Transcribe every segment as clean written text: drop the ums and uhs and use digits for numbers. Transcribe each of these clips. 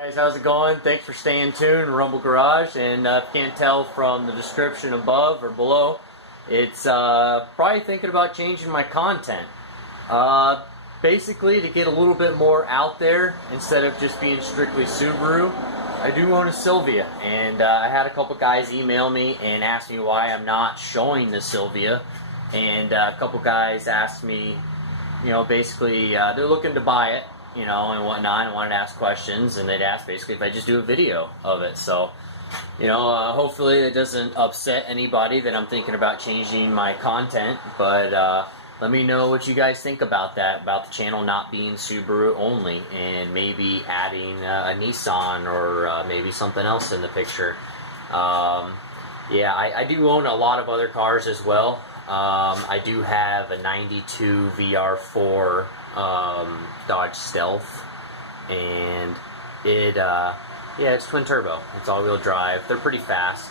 Guys, how's it going? Thanks for staying tuned, Rumble Garage. And if you can't tell from the description above or below, it's probably thinking about changing my content. Basically, to get a little bit more out there instead of just being strictly Subaru. I do own a Silvia, and I had a couple guys email me and ask me why I'm not showing the Silvia. And a couple guys asked me, you know, basically they're looking to buy it, you know, and whatnot, and wanted to ask questions, and they'd ask basically if I just do a video of it. So, you know, hopefully it doesn't upset anybody that I'm thinking about changing my content, but let me know what you guys think about that, about the channel not being Subaru only, and maybe adding a Nissan or maybe something else in the picture. Yeah, I do own a lot of other cars as well. I do have a 92 VR4 Dodge Stealth, and yeah, it's twin turbo. It's all-wheel drive. They're pretty fast.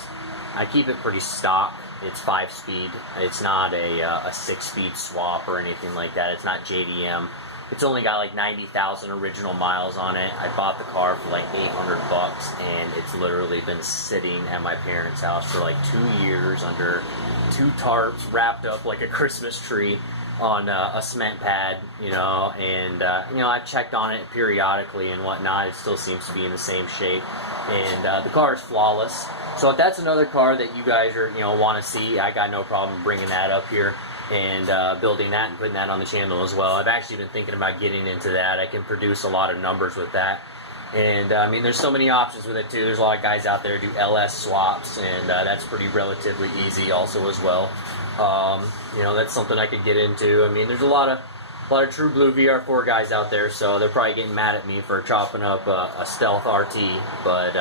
I keep it pretty stock. It's 5-speed. It's not a 6-speed swap or anything like that. It's not JDM. It's only got like 90,000 original miles on it. I bought the car for like $800, and it's literally been sitting at my parents' house for like 2 years under 2 tarps wrapped up like a Christmas tree on a cement pad, you know, and you know, I've checked on it periodically and whatnot. It still seems to be in the same shape, and the car is flawless. So if that's another car that you guys are, you know, want to see, I got no problem bringing that up here and building that and putting that on the channel as well. I've actually been thinking about getting into that. I can produce a lot of numbers with that, and I mean, there's so many options with it too. There's a lot of guys out there who do LS swaps, and that's pretty relatively easy also as well. You know, that's something I could get into. I mean, there's a lot of true blue VR4 guys out there, so they're probably getting mad at me for chopping up a Stealth RT, but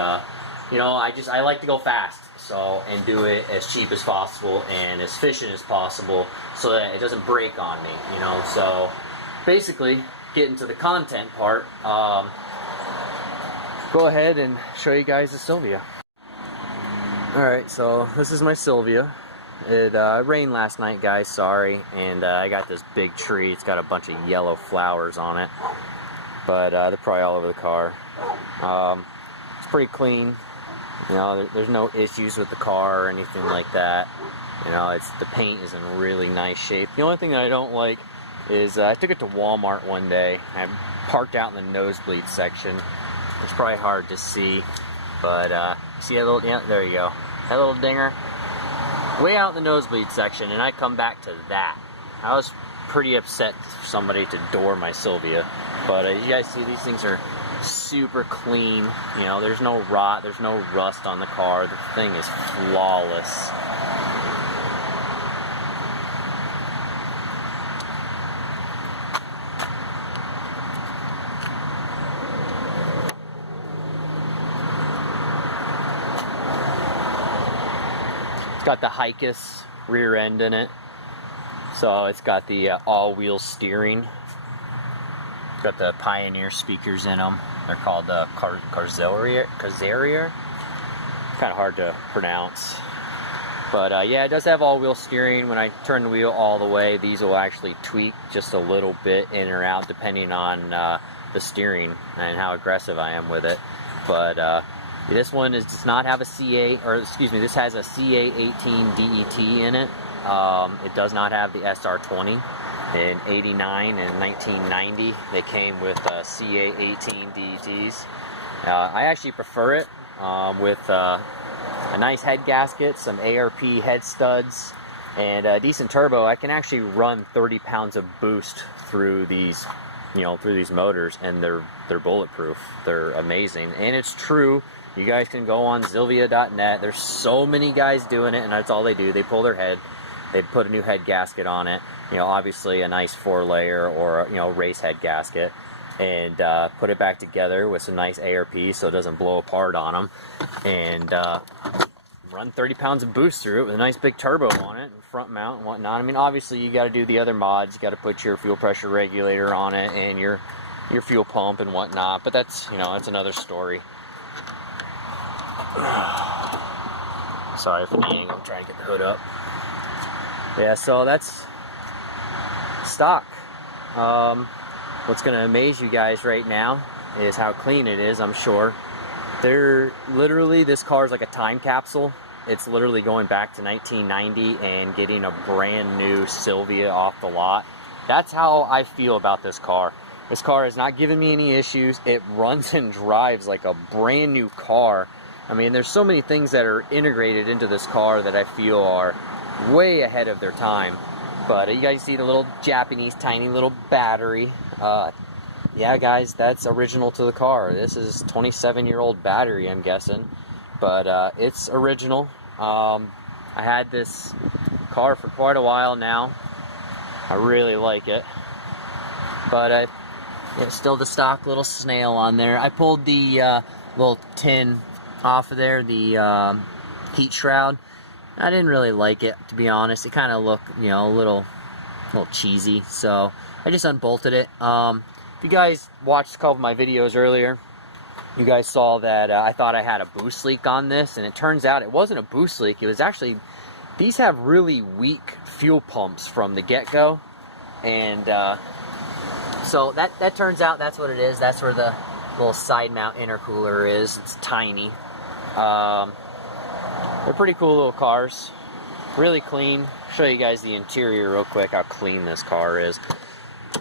you know, I like to go fast, so, and do it as cheap as possible and as efficient as possible so that it doesn't break on me, you know. So basically, getting to the content part, go ahead and show you guys the Silvia. Alright, so this is my Silvia. It rained last night, guys, sorry, and I got this big tree. It's got a bunch of yellow flowers on it, but they're probably all over the car. It's pretty clean. You know, there's no issues with the car or anything like that. You know, the paint is in really nice shape. The only thing that I don't like is I took it to Walmart one day. I parked out in the nosebleed section. It's probably hard to see, but see that little, yeah, there you go. That little dinger, way out in the nosebleed section, and I come back to that. I was pretty upset for somebody to door my Silvia, but you guys see these things are super clean. You know, there's no rot, there's no rust on the car. The thing is flawless. It's got the Hikis rear end in it, so it's got the all-wheel steering. It's got the Pioneer speakers in them. They're called Carrier. Kind of hard to pronounce. But yeah, it does have all-wheel steering. When I turn the wheel all the way, these will actually tweak just a little bit in or out depending on the steering and how aggressive I am with it. But this one does not have a CA, or excuse me, this has a CA18 DET in it. It does not have the SR20. In '89 and 1990, they came with CA18 DETs. I actually prefer it with a nice head gasket, some ARP head studs, and a decent turbo. I can actually run 30 pounds of boost through these, you know, through these motors, and they're bulletproof. They're amazing, and it's true. You guys can go on Silvia.net. There's so many guys doing it, and that's all they do. They pull their head, they put a new head gasket on it. You know, obviously a nice 4-layer or, you know, race head gasket, and put it back together with some nice ARP so it doesn't blow apart on them, and run 30 pounds of boost through it with a nice big turbo on it, front mount and whatnot. I mean, obviously you got to do the other mods. You got to put your fuel pressure regulator on it and your fuel pump and whatnot, but that's, you know, that's another story. Sorry for the angle, I'm trying to get the hood up. Yeah, so that's stock. What's going to amaze you guys right now is how clean it is, I'm sure. They're literally, this car is like a time capsule. It's literally going back to 1990 and getting a brand new Sylvia off the lot. That's how I feel about this car. This car has not given me any issues. It runs and drives like a brand new car. I mean, there's so many things that are integrated into this car that I feel are way ahead of their time. But you guys see the little Japanese tiny little battery. Yeah, guys, that's original to the car. This is 27-year-old battery, I'm guessing. But it's original. I had this car for quite a while now. I really like it. But it's still the stock little snail on there. I pulled the little tin off of there, the heat shroud. I didn't really like it, to be honest. It kind of looked, you know, a little cheesy, so I just unbolted it. If you guys watched a couple of my videos earlier, you guys saw that I thought I had a boost leak on this, and it turns out it wasn't a boost leak. It was actually, these have really weak fuel pumps from the get-go, and so that turns out that's what it is. That's where the little side mount intercooler is. It's tiny. They're pretty cool little cars, really clean. I'll show you guys the interior real quick, how clean this car is.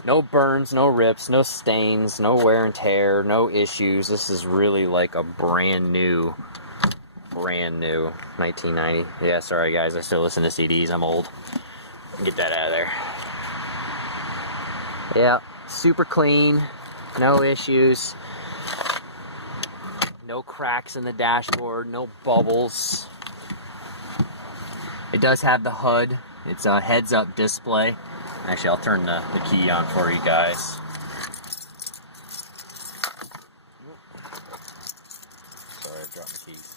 No burns, no rips, no stains, no wear and tear, no issues. This is really like a brand new 1990. Yeah, sorry guys, I still listen to CDs, I'm old. Get that out of there. Yeah, super clean, no issues. No cracks in the dashboard, no bubbles. It does have the HUD. It's a heads-up display. Actually, I'll turn the key on for you guys. Sorry, I dropped the keys.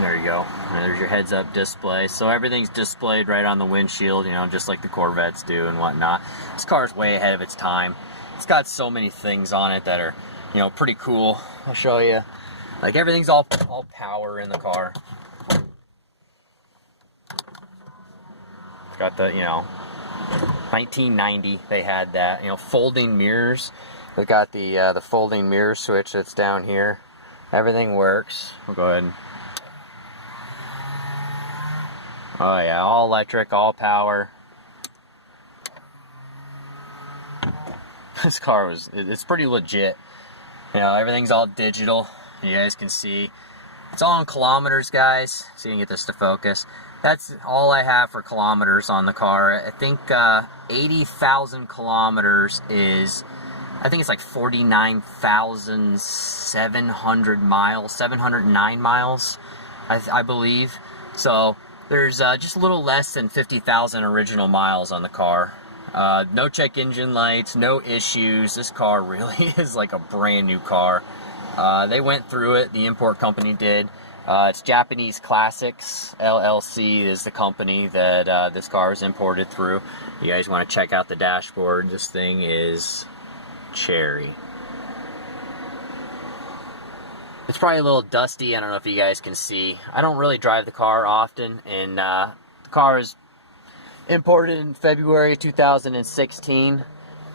There you go. And there's your heads-up display. So everything's displayed right on the windshield, you know, just like the Corvettes do and whatnot. This car's way ahead of its time. It's got so many things on it that are, you know, pretty cool. I'll show you. Like, everything's all power in the car. Got the, you know, 1990 they had that, you know, folding mirrors. They've got the folding mirror switch that's down here. Everything works. We'll go ahead and, oh yeah, all electric, all power. This car it's pretty legit. You know, everything's all digital. You guys can see. It's all in kilometers, guys, so you can get this to focus. That's all I have for kilometers on the car. I think 80,000 kilometers is, I think it's like 49,700 miles, 709 miles, I believe. So there's just a little less than 50,000 original miles on the car. No check engine lights, no issues. This car really is like a brand new car. They went through it, the import company did. It's Japanese Classics LLC is the company that this car is imported through. You guys want to check out the dashboard. This thing is cherry. It's probably a little dusty. I don't know if you guys can see. I don't really drive the car often, and the car is imported in February 2016,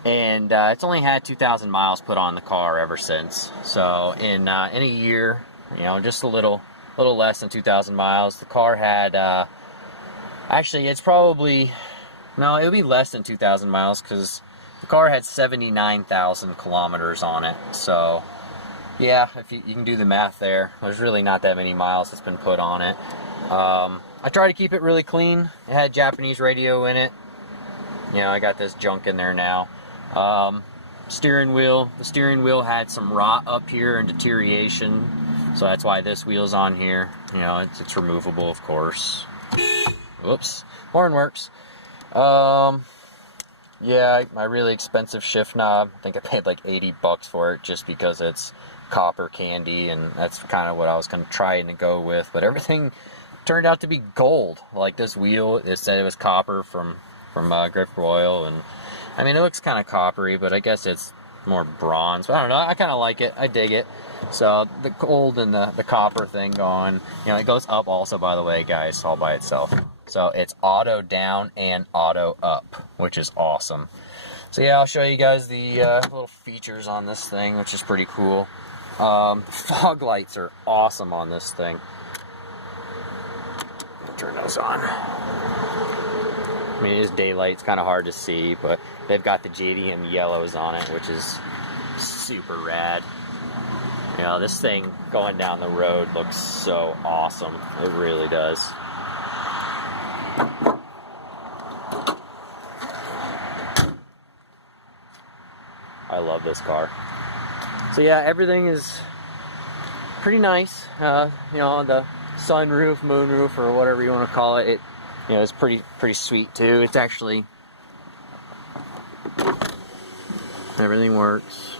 and it's only had 2,000 miles put on the car ever since. So in a year, you know, just a little less than 2,000 miles. The car had actually, it's probably, no, it'll be less than 2,000 miles because the car had 79,000 kilometers on it. So yeah, if you can do the math there, there's really not that many miles that's been put on it. I try to keep it really clean. It had Japanese radio in it. You know, I got this junk in there now. Steering wheel. The steering wheel had some rot up here and deterioration, so that's why this wheel's on here. You know, it's removable, of course. Whoops. Horn works. Yeah, my really expensive shift knob. I think I paid like 80 bucks for it just because it's copper candy, and that's kind of what I was kind of trying to go with. But everything turned out to be gold. Like this wheel, it said it was copper from Grip Royal, and I mean, it looks kind of coppery, but I guess it's more bronze. But I don't know, I kind of like it. I dig it. So the gold and the copper thing going, you know, it goes up also, by the way, guys, all by itself. So it's auto down and auto up, which is awesome. So yeah, I'll show you guys the little features on this thing, which is pretty cool. Fog lights are awesome on this thing. Turn those on. I mean, it is daylight, it's kind of hard to see, but they've got the JDM yellows on it, which is super rad. You know, this thing going down the road looks so awesome. It really does. I love this car. So yeah, everything is pretty nice. You know, the sunroof, moonroof, or whatever you want to call it, you know, it's pretty sweet too. It's actually, everything works.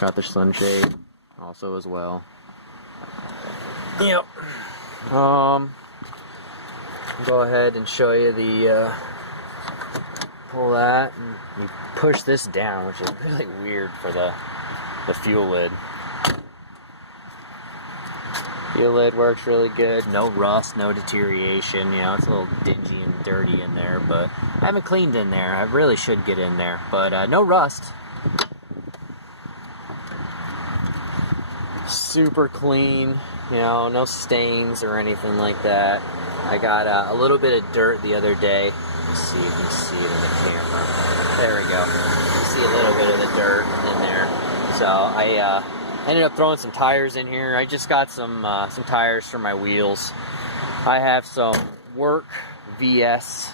Got the sunshade also as well. Yep. Go ahead and show you the pull that, and you push this down, which is really weird for the fuel lid. Fuel lid works really good. No rust, no deterioration. You know, it's a little dingy and dirty in there, but I haven't cleaned in there. I really should get in there, but no rust. Super clean, you know, no stains or anything like that. I got a little bit of dirt the other day. Let's see if you can see it in the camera. There we go. You see a little bit of the dirt in there. So I ended up throwing some tires in here. I just got some tires for my wheels. I have some Work VS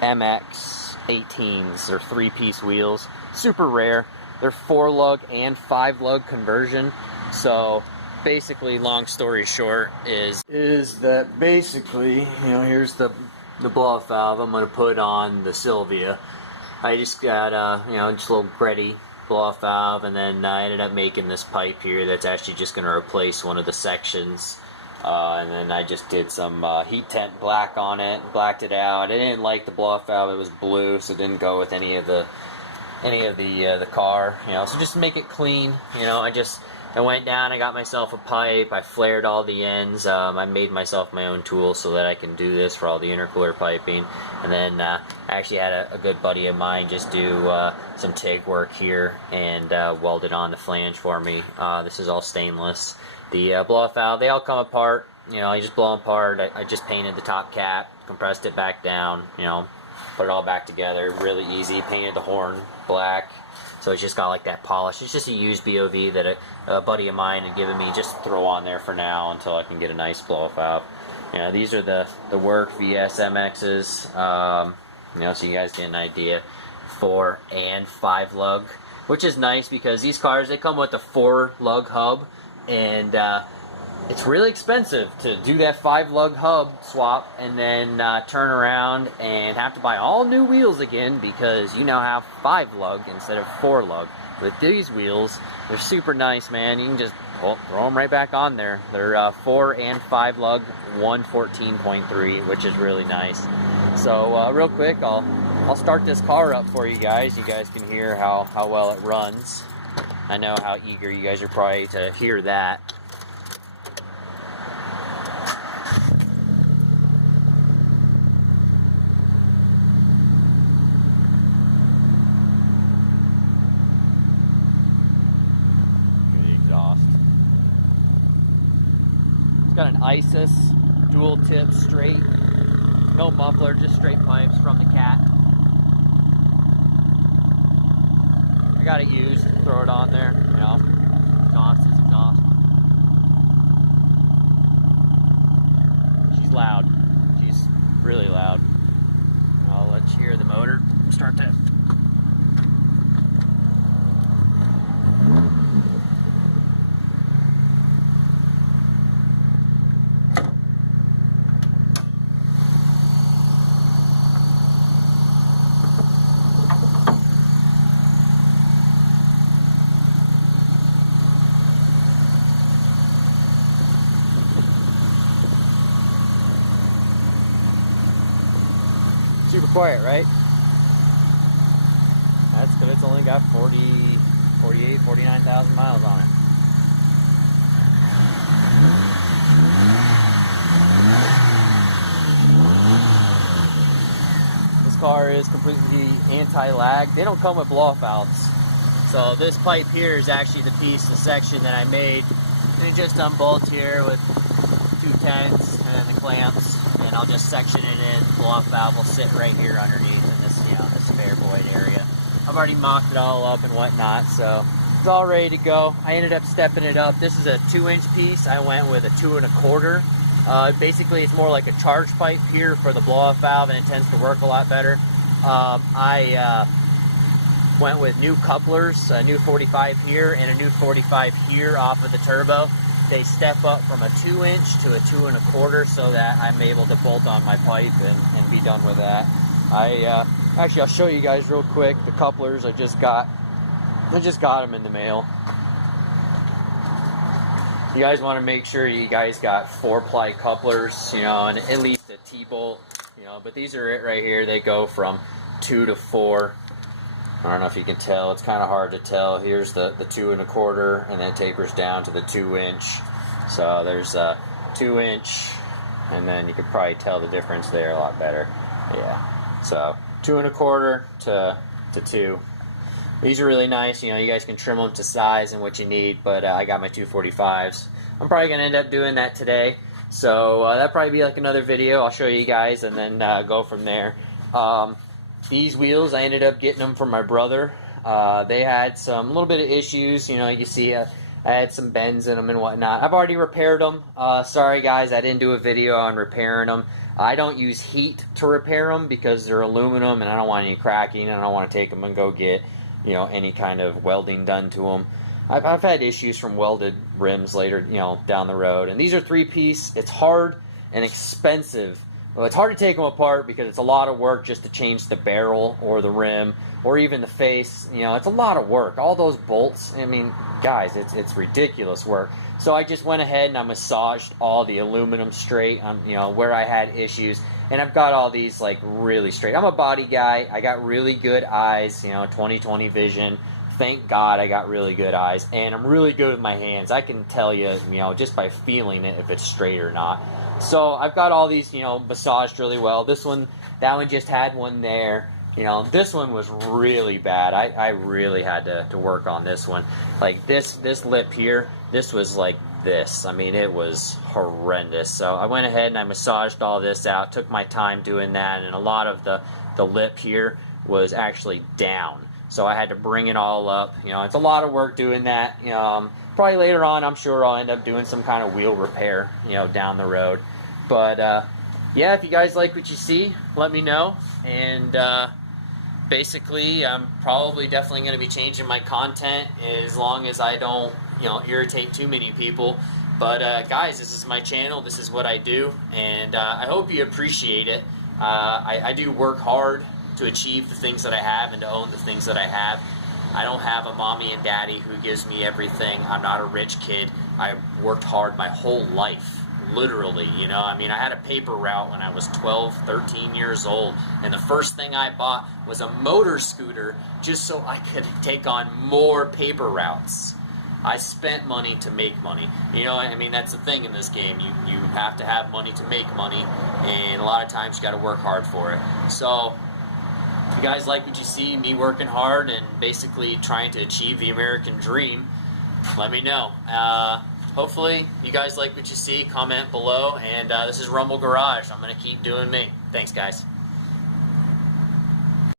MX 18s. They're 3-piece wheels. Super rare. They're 4-lug and 5-lug conversion. So basically, long story short, is that basically, you know, here's the blow-off valve I'm going to put on the Silvia. I just got you know, just a little Gretty blow-off valve, and then I ended up making this pipe here that's actually just going to replace one of the sections. And then I just did some heat temp black on it, blacked it out. I didn't like the blow-off valve; it was blue, so it didn't go with any of the car. You know, so just to make it clean. You know, I went down, I got myself a pipe, I flared all the ends, I made myself my own tool so that I can do this for all the intercooler piping, and then I actually had a good buddy of mine just do some TIG work here and weld it on the flange for me. This is all stainless. The blow-off valve, they all come apart, you know, you just blow them apart. I just painted the top cap, compressed it back down, you know, put it all back together, really easy, painted the horn black. So it's just got like that polish. It's just a used BOV that a buddy of mine had given me just to throw on there for now until I can get a nice blow-off valve. You know, these are the Work VS MXs. You know, so you guys get an idea. 4 and 5 lug, which is nice because these cars, they come with a 4 lug hub, and it's really expensive to do that 5 lug hub swap and then turn around and have to buy all new wheels again because you now have 5 lug instead of 4 lug. With these wheels, they're super nice, man. You can just throw them right back on there. They're 4 and 5 lug 114.3, which is really nice. So real quick, I'll start this car up for you guys. You guys can hear how well it runs. I know how eager you guys are probably to hear that. It's got an ISIS dual tip straight, no muffler, just straight pipes from the cat. I got it used, throw it on there, you know, exhaust is exhaust. She's loud, she's really loud. I'll let you hear the motor, start that. Super quiet, right? That's good. It's only got 49,000 miles on it. car is completely anti-lag. They don't come with blow-off valves. So this pipe here is actually the piece, the section that I made. And it just unbolts here with 210s and then the clamps. And I'll just section it in. Blow-off valve will sit right here underneath in this, this spare void area. I've already mocked it all up and whatnot, so it's all ready to go. I ended up stepping it up. This is a 2-inch piece. I went with a 2 1/4. Basically, it's more like a charge pipe here for the blow-off valve, and it tends to work a lot better. I went with new couplers, a new 45 here and a new 45 here off of the turbo. They step up from a 2-inch to a 2 1/4 so that I'm able to bolt on my pipe and be done with that. Actually, I'll show you guys real quick the couplers I just got them in the mail. You guys want to make sure you guys got 4-ply couplers, and at least a T-bolt, but these are it right here. They go from 2 to 4. I don't know if you can tell. It's kind of hard to tell. Here's the 2 1/4, and then it tapers down to the 2-inch. So there's a 2-inch, and then you could probably tell the difference there a lot better. Yeah. So 2 1/4 to 2. These are really nice. You guys can trim them to size and what you need, but I got my 245s. I'm probably going to end up doing that today. So that'll probably be like another video. I'll show you guys and then go from there. These wheels, I ended up getting them from my brother. They had some little bit of issues. You see I had some bends in them and whatnot. I've already repaired them. Sorry guys, I didn't do a video on repairing them. I don't use heat to repair them because they're aluminum and I don't want any cracking, and I don't want to take them and go get any kind of welding done to them. I've had issues from welded rims later down the road, and these are 3-piece. It's hard and expensive. Well, it's hard to take them apart because it's a lot of work just to change the barrel or the rim or even the face. It's a lot of work. All those bolts, I mean, guys, it's ridiculous work. So I just went ahead and I massaged all the aluminum straight on, where I had issues. And I've got all these like really straight. I'm a body guy. I got really good eyes, 20/20 vision. Thank God I got really good eyes. And I'm really good with my hands. I can tell you, just by feeling it if it's straight or not. So I've got all these, massaged really well. This one, that one just had one there. This one was really bad. I really had to work on this one. Like this lip here, this was like this. I mean, it was horrendous. So I went ahead and I massaged all this out, took my time doing that, and a lot of the lip here was actually down. So I had to bring it all up. It's a lot of work doing that. Probably later on, I'm sure I'll end up doing some kind of wheel repair, down the road. But yeah, if you guys like what you see, let me know. And basically, I'm probably definitely going to be changing my content as long as I don't, irritate too many people. But guys, this is my channel. This is what I do, and I hope you appreciate it. I do work hard to achieve the things that I have and to own the things that I have. I don't have a mommy and daddy who gives me everything. I'm not a rich kid. I worked hard my whole life. Literally, I mean, I had a paper route when I was 12, 13 years old, and the first thing I bought was a motor scooter just so I could take on more paper routes. I spent money to make money. I mean, that's the thing in this game. You have to have money to make money, and a lot of times you got to work hard for it. So, if you guys like what you see, me working hard and basically trying to achieve the American dream, let me know. Hopefully, you guys like what you see. Comment below. And this is Rumble Garage. I'm going to keep doing me. Thanks, guys.